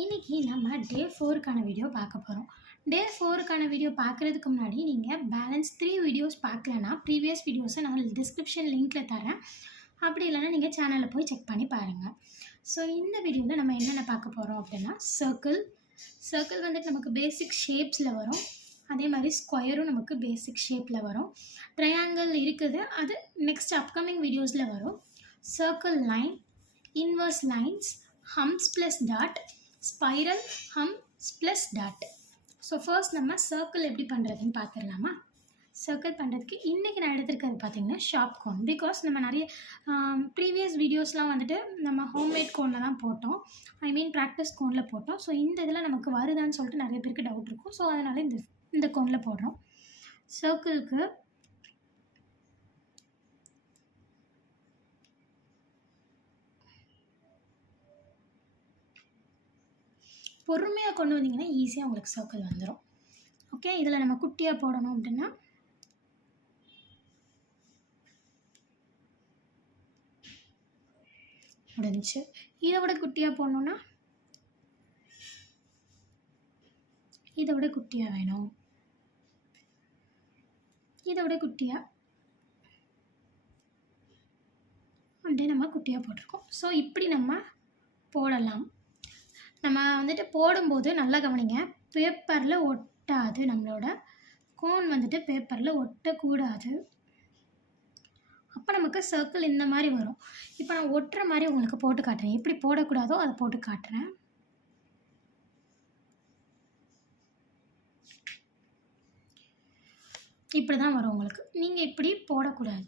இன்றைக்கி நம்ம டே 4க்கான வீடியோ பார்க்க போகிறோம். டே 4க்கான வீடியோ பார்க்குறதுக்கு முன்னாடி நீங்கள் பேலன்ஸ் 3 வீடியோஸ் பார்க்கலன்னா ப்ரீவியஸ் வீடியோஸை நான் டிஸ்கிரிப்ஷன் லிங்க்கில் தரேன். அப்படி இல்லைன்னா நீங்கள் சேனலில் போய் செக் பண்ணி பாருங்கள். ஸோ இந்த வீடியோவில் நம்ம என்னென்ன பார்க்க போகிறோம் அப்படின்னா சர்க்கிள் வந்துட்டு நமக்கு பேசிக் ஷேப்ஸில் வரும். அதே மாதிரி ஸ்கொயரும் நமக்கு பேசிக் ஷேப்பில் வரும். ட்ரையாங்கிள் இருக்குது, அது நெக்ஸ்ட் அப்கமிங் வீடியோஸில் வரும். Circle line, inverse lines, hums plus dot, spiral, hums plus dot. So first நம்ம சர்க்கிள் எப்படி பண்ணுறதுன்னு பார்த்துடலாமா? சர்க்கிள் பண்ணுறதுக்கு இன்றைக்கி நான் எடுத்துருக்கிறது பார்த்திங்கன்னா ஷார்ப் கோன். பிகாஸ் நம்ம நிறைய ப்ரீவியஸ் வீடியோஸ்லாம் வந்துட்டு நம்ம ஹோம்மேட் கோனில் தான் போட்டோம், ப்ராக்டிஸ் கோனில் போட்டோம். ஸோ இந்த இதில் நமக்கு வருதான்னு சொல்லிட்டு நிறைய பேருக்கு டவுட் இருக்கும். ஸோ அதனால் இந்த கோனில் போடுறோம். சர்க்கிளுக்கு பொறுமையாக கொண்டு வந்தீங்கன்னா ஈஸியாக உங்களுக்கு சர்க்கிள் வந்துடும். ஓகே, இதில் நம்ம குட்டியாக போடணும் அப்படின்னா முடிஞ்சிச்சு. இதை விட குட்டியாக போடணுன்னா இதை விட குட்டியாக வேணும், இதை விட குட்டியாக அப்படியே நம்ம குட்டியாக போட்டிருக்கோம். ஸோ இப்படி நம்ம போடலாம். நம்ம வந்துட்டு போடும்போது நல்லா கவனிங்க, பேப்பரில் ஒட்டாது. நம்மளோட கோன் வந்துட்டு பேப்பரில் ஒட்டக்கூடாது. அப்போ நமக்கு சர்க்கிள் இந்த மாதிரி வரும். இப்போ நான் ஒட்டுற மாதிரி உங்களுக்கு போட்டு காட்டுறேன். எப்படி போடக்கூடாதோ அதை போட்டு காட்டுறேன். இப்படி தான் வரும் உங்களுக்கு. நீங்கள் இப்படி போடக்கூடாது.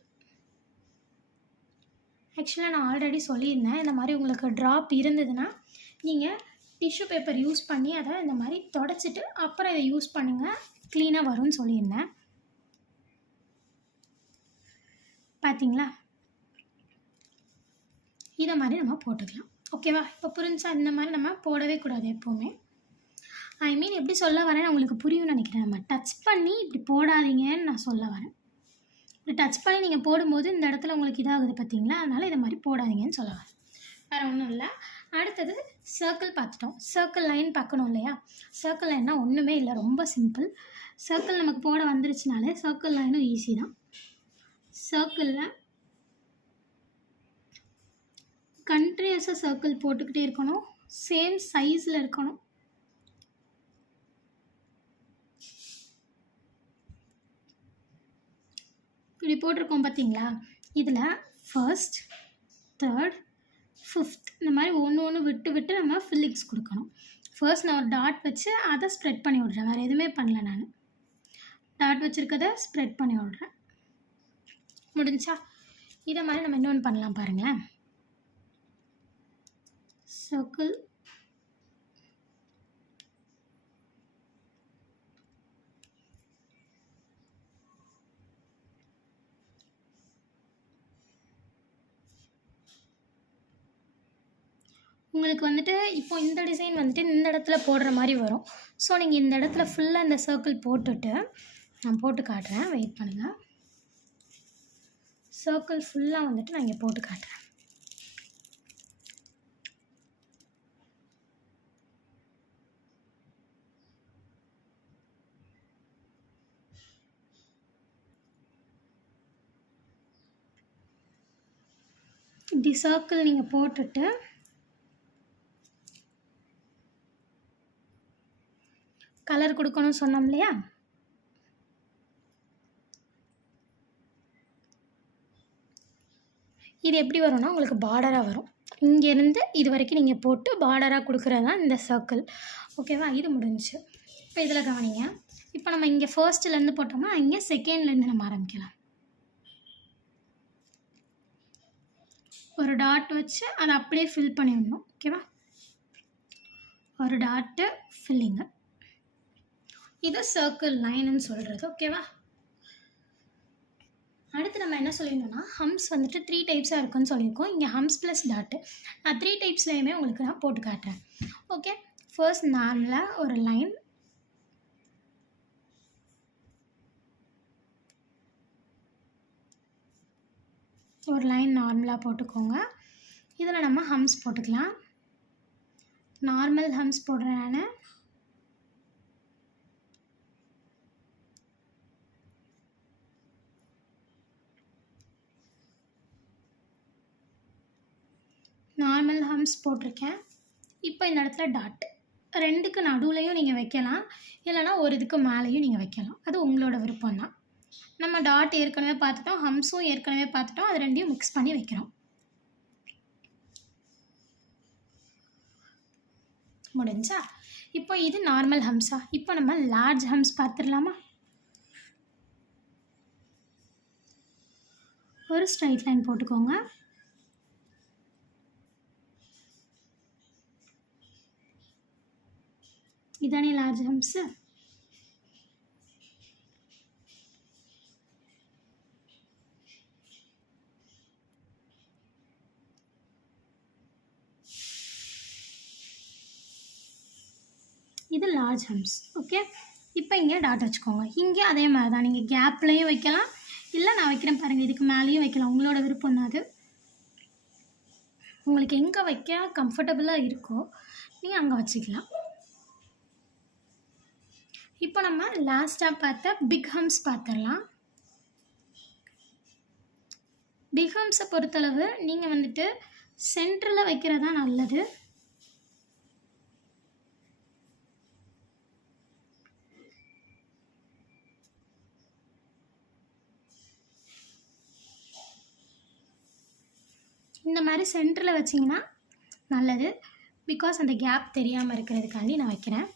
ஆக்சுவலாக நான் ஆல்ரெடி சொல்லியிருந்தேன், இந்த மாதிரி உங்களுக்கு ட்ராப் இருந்ததுன்னா நீங்கள் டிஷ்யூ பேப்பர் யூஸ் பண்ணி அதை இந்த மாதிரி தொடச்சிட்டு அப்புறம் இதை யூஸ் பண்ணுங்கள், க்ளீனாக வரும்னு சொல்லியிருந்தேன். பார்த்தீங்களா? இதை மாதிரி நம்ம போட்டுக்கலாம். ஓகேவா? இப்போ புரிஞ்சா? இந்த மாதிரி நம்ம போடவே கூடாது எப்போவுமே. எப்படி சொல்ல வரேன்னு உங்களுக்கு புரியும்னு நினைக்கிறேன். நம்ம டச் பண்ணி இப்படி போடாதீங்கன்னு நான் சொல்ல வரேன். இப்படி டச் பண்ணி நீங்கள் போடும்போது இந்த இடத்துல உங்களுக்கு இதாகுது பார்த்தீங்களா? அதனால் இதை மாதிரி போடாதீங்கன்னு சொல்ல வரேன். வேறு ஒன்றும் இல்லை. அடுத்தது சர்க்கிள் பார்த்துட்டோம். சர்க்கிள் லைன் பார்க்கணும் இல்லையா? சர்க்கிள் லைன்னா ஒன்றுமே இல்லை, ரொம்ப சிம்பிள். சர்க்கிள் நமக்கு போட வந்துருச்சுனாலே சர்க்கிள் லைனும் ஈஸி தான். சர்க்கிளில் கண்டினியூஸாக சர்க்கிள் போட்டுக்கிட்டே இருக்கணும், சேம் சைஸில் இருக்கணும். இப்படி போட்டிருக்கோம் பார்த்தீங்களா? இதில் ஃபர்ஸ்ட், தேர்ட், ஃபிஃப்த் இந்த மாதிரி ஒன்று விட்டு விட்டு நம்ம ஃபில்லிங்ஸ் கொடுக்கணும். ஃபர்ஸ்ட் நான் ஒரு டாட் வச்சு அதை ஸ்ப்ரெட் பண்ணி விட்றேன். வேறு எதுவுமே பண்ணல, நான் டாட் வச்சுருக்கதை ஸ்ப்ரெட் பண்ணி விட்றேன். முடிஞ்சா? இதை மாதிரி நம்ம இன்னொன்று பண்ணலாம் பாருங்களேன். சர்க்கிள், உங்களுக்கு வந்துட்டு இப்போ இந்த டிசைன் வந்துட்டு இந்த இடத்துல போடுற மாதிரி வரும். ஸோ நீங்கள் இந்த இடத்துல ஃபுல்லாக இந்த சர்க்கிள் போட்டுட்டு நான் போட்டு காட்டுறேன், வெயிட் பண்ணுங்கள். சர்க்கிள் ஃபுல்லாக வந்துட்டு நான் இங்கே போட்டு காட்டுறேன். இப்படி சர்க்கிள் நீங்கள் போட்டுட்டு கலர் கொடுக்கணும் சொன்னோம் இல்லையா? இது எப்படி வரும்னா உங்களுக்கு பார்டராக வரும். இங்கேருந்து இது வரைக்கும் நீங்கள் போட்டு பார்டராக கொடுக்குறது தான் இந்த சர்க்கிள். ஓகேவா? இது முடிஞ்சிச்சு. இப்போ இதில் கவனிங்க. இப்போ நம்ம இங்கே ஃபர்ஸ்ட்லேருந்து போட்டோம்னா இங்கே செகண்ட்லேருந்து நம்ம ஆரம்பிக்கலாம். ஒரு டாட் வச்சு அதை அப்படியே ஃபில் பண்ணிடணும். ஓகேவா? ஒரு டாட்டு ஃபில்லிங்கு, இது சர்க்கிள் லைனுன்னு சொல்கிறது. ஓகேவா? அடுத்து நம்ம என்ன சொல்லியிருந்தோம்னா ஹம்ஸ் வந்துட்டு 3 டைப்ஸாக இருக்குன்னு சொல்லியிருக்கோம். இங்கே ஹம்ஸ் ப்ளஸ் டாட்டு நான் 3 டைப்ஸ்லேயுமே உங்களுக்கு நான் போட்டு காட்டுறேன். ஓகே, ஃபர்ஸ்ட் நார்மலாக ஒரு லைன், நார்மலாக போட்டுக்கோங்க. இதில் நம்ம ஹம்ஸ் போட்டுக்கலாம். நார்மல் ஹம்ஸ் போடுறேன் நான். நார்மல் ஹம்ஸ் போட்டிருக்கேன். இப்போ இந்த இடத்துல டாட். 2க்கு நடுவுலையும் நீங்கள் வைக்கலாம், இல்லைனா ஒரு இதுக்கு மேலேயும் நீங்கள் வைக்கலாம். அது உங்களோட விருப்பம் தான். நம்ம டாட் ஏற்கனவே பார்த்துட்டோம், ஹம்ஸும் ஏற்கனவே பார்த்துட்டோம். அது 2யும் மிக்ஸ் பண்ணி வைக்கிறோம். முடிஞ்சா? இப்போ இது நார்மல் ஹம்ஸா? இப்போ நம்ம லார்ஜ் ஹம்ஸ் பார்த்துடலாமா? ஒரு ஸ்ட்ரைட் லைன் போட்டுக்கோங்க. இதானே லார்ஜ் ஹம்ஸு. இது லார்ஜ் ஹம்ஸ். ஓகே, இப்போ இங்கே டாட் வச்சுக்கோங்க. இங்கே அதே மாதிரி தான், நீங்கள் கேப்லேயும் வைக்கலாம், இல்லை நான் வைக்கிறேன் பாருங்கள், இதுக்கு மேலேயும் வைக்கலாம். உங்களோட விருப்பம் தான் அது. உங்களுக்கு எங்கே வைக்க கம்ஃபர்டபுளாக இருக்கோ நீங்கள் அங்கே வச்சுக்கலாம். இப்போ நம்ம லாஸ்ட்டாக பார்த்த பிக் ஹம்ஸ் பார்த்துடலாம். பிக் ஹம்ஸை பொறுத்தளவு நீங்கள் வந்துட்டு சென்டரில் வைக்கிறது தான் நல்லது. இந்த மாதிரி சென்டரில் வச்சிங்கன்னா நல்லது. பிகாஸ் அந்த கேப் தெரியாமல் இருக்கிறதுக்காண்டி நான் வைக்கிறேன்.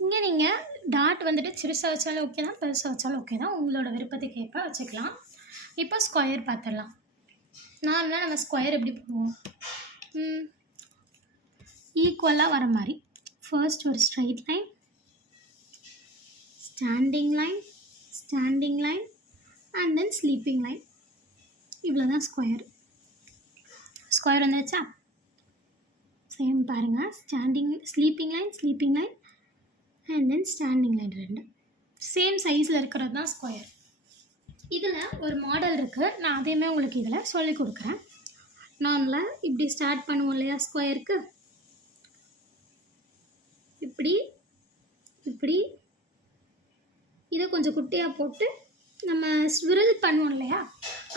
இங்கே நீங்கள் டாட் வந்துட்டு சிறுசாக வச்சாலும் ஓகே தான், பெருசாக வச்சாலும் ஓகே தான், உங்களோட விருப்பத்துக்கு ஏற்ப வச்சுக்கலாம். இப்போ ஸ்கொயர் பார்த்துடலாம். நார்மலாக நம்ம ஸ்கொயர் எப்படி போடுவோம்? ஈக்குவலாக வர மாதிரி ஃபர்ஸ்ட் ஒரு straight line, standing line, standing line and then sleeping line. இவ்வளோ தான் ஸ்கொயர். ஸ்கொயர் வந்துச்சா? சேம் பாருங்கள், standing sleeping line, sleeping line and then standing line. 2 same சைஸில் இருக்கிறது தான் ஸ்கொயர். இதில் ஒரு மாடல் இருக்குது, நான் அதையுமே உங்களுக்கு இதில் சொல்லிக் கொடுக்குறேன். நார்மலாக இப்படி ஸ்டார்ட் பண்ணுவோம் இல்லையா ஸ்கொயருக்கு, இப்படி இப்படி இதை கொஞ்சம் குட்டியாக போட்டு நம்ம ஸ்விரல் பண்ணுவோம் இல்லையா,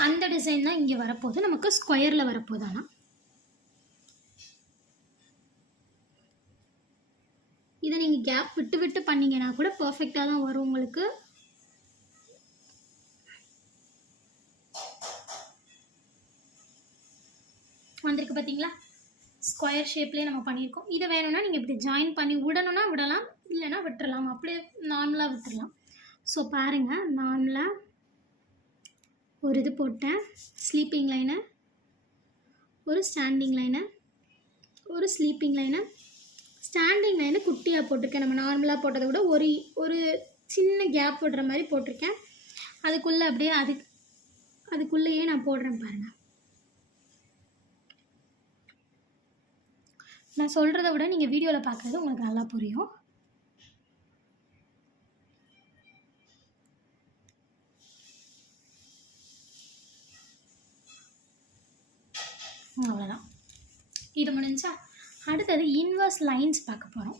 அந்த டிசைன் தான் இங்கே வரப்போகுது. நமக்கு ஸ்கொயரில் வரப்போகுது. ஆனால் இதை நீங்கள் கேப் விட்டு விட்டு பண்ணிங்கன்னா கூட பர்ஃபெக்டாக தான் வரும் உங்களுக்கு. வந்திருக்கு பார்த்தீங்களா? ஸ்கொயர் ஷேப்லேயே நம்ம பண்ணியிருக்கோம். இதை வேணும்னா நீங்கள் இப்படி ஜாயின் பண்ணி விடணும்னா விடலாம், இல்லைன்னா விட்டுடலாம், அப்படியே நார்மலாக விட்டுடலாம். ஸோ பாருங்கள், நார்மலாக ஒரு இது போட்டேன், ஸ்லீப்பிங் லைனு, ஒரு ஸ்டாண்டிங் லைனு, ஒரு ஸ்லீப்பிங் லைனு, ஸ்டாண்டிங் லைனு குட்டியாக போட்டிருக்கேன். நம்ம நார்மலாக போட்டதை விட ஒரு சின்ன கேப் விடுற மாதிரி போட்டிருக்கேன். அதுக்குள்ளே அப்படியே அதுக்குள்ளேயே நான் போடுறேன் பாருங்கள். நான் சொல்கிறத விட நீங்கள் வீடியோவில் பார்க்குறது உங்களுக்கு நல்லா புரியும். அவ்வளோதான், இது முடிஞ்சா அடுத்தது இன்வர்ஸ் லைன்ஸ் பார்க்க போகிறோம்.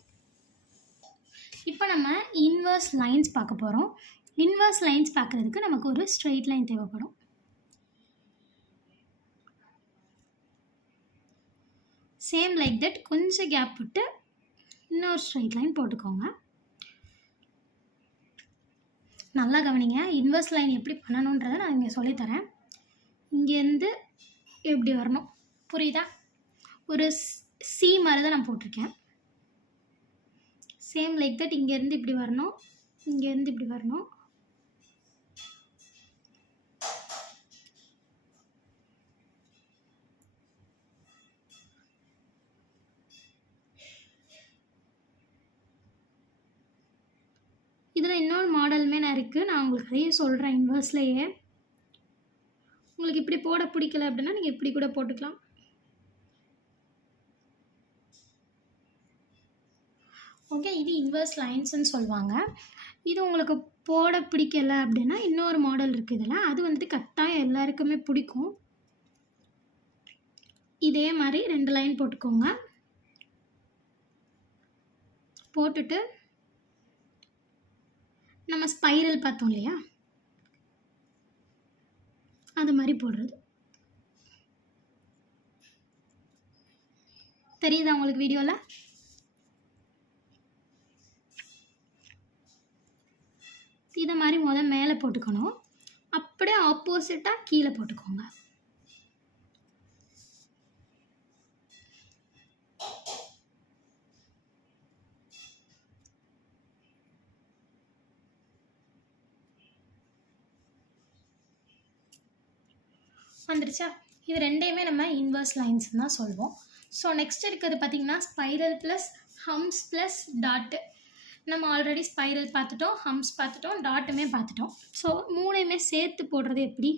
இப்போ நம்ம இன்வர்ஸ் லைன்ஸ் பார்க்க போகிறோம். இன்வர்ஸ் லைன்ஸ் பார்க்குறதுக்கு நமக்கு ஒரு ஸ்ட்ரெயிட் லைன் தேவைப்படும். சேம் லைக் தட் கொஞ்சம் கேப் விட்டு இன்னொரு ஸ்ட்ரெயிட் லைன் போட்டுக்கோங்க. நல்லா கவனிங்க, இன்வர்ஸ் லைன் எப்படி பண்ணணுன்றதை நான் இங்கே சொல்லித்தரேன். இங்கேருந்து எப்படி வரணும் புரியுதா? ஒரு சி மாதிரி தான் நான் போட்டிருக்கேன். சேம் லைக் தட் இங்கேருந்து இப்படி வரணும், இங்கேருந்து இப்படி வரணும். இதில் இன்னொரு மாடலுமே நான் இருக்குது, நான் உங்களுக்கு அதையும் சொல்கிறேன். இன்வர்ஸ்லேயே உங்களுக்கு இப்படி போட பிடிக்கல அப்படின்னா நீங்கள் இப்படி கூட போட்டுக்கலாம். ஓகே, இது இன்வர்ஸ் லைன்ஸ்ன்னு சொல்லுவாங்க. இது உங்களுக்கு போட பிடிக்கலை அப்படின்னா இன்னொரு மாடல் இருக்குது இதில். அது வந்துட்டு கட்டாயம் எல்லாருக்குமே பிடிக்கும். இதே மாதிரி 2 லைன் போட்டுக்கோங்க. போட்டுட்டு நம்ம ஸ்பைரல் பார்த்தோம் இல்லையா, அது மாதிரி போடுறது. தெரியுதா உங்களுக்கு வீடியோவில்? இதை மாதிரி மேலே போட்டுக்கணும். அப்படியே ஆப்போசிட்டாக கீழே போட்டுக்கோங்க. வந்துடுச்சா? இது ரெண்டையுமே நம்ம இன்வர்ஸ் லைன்ஸ் தான் சொல்லுவோம். ஸோ நெக்ஸ்ட் இருக்கிறது பார்த்திங்கன்னா ஸ்பைரல் ப்ளஸ் ஹம்ஸ் ப்ளஸ் டாட்டு. நம்ம ஆல்ரெடி ஸ்பைரல் பார்த்துட்டோம், ஹம்ஸ் பார்த்துட்டோம், டாட்டுமே பார்த்துட்டோம். ஸோ 3யுமே சேர்த்து போடுறது எப்படி?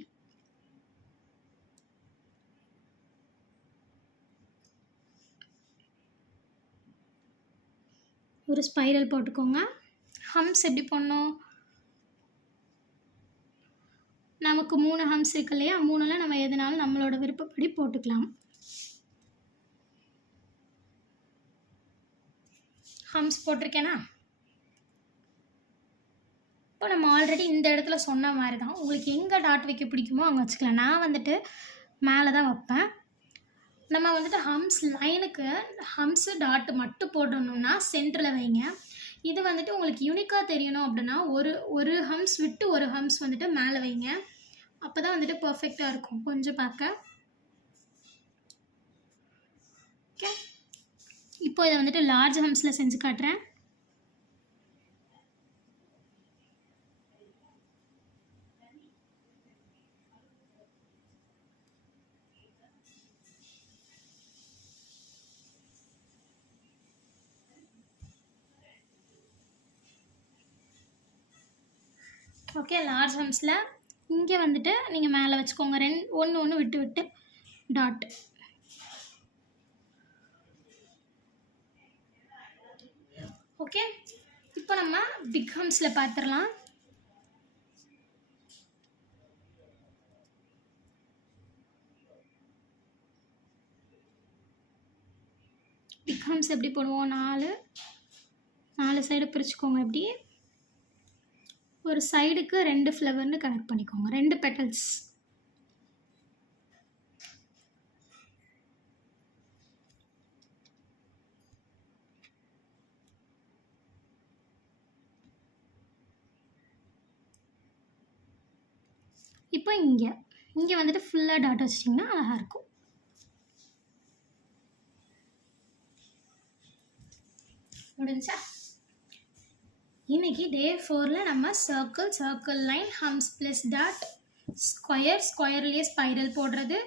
ஒரு ஸ்பைரல் போட்டுக்கோங்க. ஹம்ஸ் எப்படி போடணும்? நமக்கு 3 ஹம்ஸ் இருக்கு இல்லையா, 3ல் நம்ம எதுனாலும் நம்மளோட விருப்பப்படி போட்டுக்கலாம். ஹம்ஸ் போட்டிருக்கேனா? இப்போ நம்ம ஆல்ரெடி இந்த இடத்துல சொன்ன மாதிரி தான், உங்களுக்கு எங்கே டாட் வைக்க பிடிக்குமோ அங்கே வச்சுக்கலாம். நான் வந்துட்டு மேலே தான் வைப்பேன். நம்ம வந்துட்டு ஹம்ஸ் லைனுக்கு ஹம்ஸு டாட்டு மட்டும் போடணும்னா சென்டரில் வைங்க. இது வந்துட்டு உங்களுக்கு யூனிக்காக தெரியணும் அப்படின்னா ஒரு ஹம்ஸ் விட்டு ஒரு ஹம்ஸ் வந்துட்டு மேலே வைங்க. அப்போ தான் வந்துட்டு பர்ஃபெக்டாக இருக்கும் கொஞ்சம் பார்க்க. ஓகே, இப்போ இதை வந்துட்டு லார்ஜ் ஹம்ஸில் செஞ்சு காட்டுறேன். ஓகே, லார்ஜ் ஹம்ஸில் இங்கே வந்துட்டு நீங்கள் மேலே வச்சுக்கோங்க. ஒன்று விட்டு விட்டு டாட். ஓகே, இப்போ நம்ம பிக் ஹம்ஸில் பார்த்துடலாம். பிக் ஹம்ஸ் எப்படி போடுவோம்? 4 சைடு பிரிச்சுக்கோங்க. எப்படி ஒரு சைடுக்கு 2 ஃப்ளவர்னு கனெக்ட் பண்ணிக்கோங்க, 2 பெட்டல்ஸ். இப்போ இங்கே வந்துட்டு ஃபுல்லாக டாட் வச்சிட்டிங்கன்னா அழகாக இருக்கும். முடிஞ்சா? இன்றைக்கி டே 4ல் நம்ம circle line, hums plus dot, ஸ்கொயர்லேயே ஸ்பைரல் போடுறது,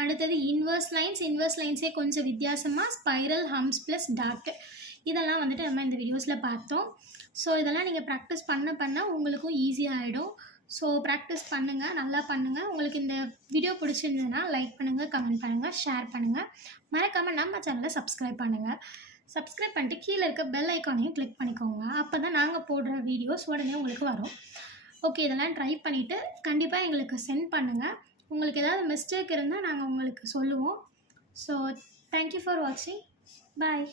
அடுத்தது இன்வர்ஸ் லைன்ஸே கொஞ்சம் வித்தியாசமாக ஸ்பைரல், ஹம்ஸ் ப்ளஸ் டாட், இதெல்லாம் வந்துட்டு நம்ம இந்த வீடியோஸில் பார்த்தோம். ஸோ இதெல்லாம் நீங்கள் ப்ராக்டிஸ் பண்ண உங்களுக்கும் ஈஸியாக ஆகிடும். ஸோ ப்ராக்டிஸ் பண்ணுங்கள், நல்லா பண்ணுங்கள். உங்களுக்கு இந்த வீடியோ பிடிச்சிருந்ததுன்னா லைக் பண்ணுங்கள், கமெண்ட் பண்ணுங்கள், ஷேர் பண்ணுங்கள். மறக்காமல் நம்ம சேனலை சப்ஸ்கிரைப் பண்ணுங்கள். சப்ஸ்கிரைப் பண்ணிட்டு கீழே இருக்க பெல் ஐக்கானையும் கிளிக் பண்ணிக்கோங்க. அப்போ தான் நாங்கள் போடுற வீடியோஸ் உடனே உங்களுக்கு வரும். ஓகே, இதெல்லாம் ட்ரை பண்ணிவிட்டு கண்டிப்பாக எங்களுக்கு சென்ட் பண்ணுங்கள். உங்களுக்கு ஏதாவது மிஸ்டேக் இருந்தால் நாங்கள் உங்களுக்கு சொல்லுவோம். ஸோ தேங்க்யூ ஃபார் வாட்சிங். பாய்.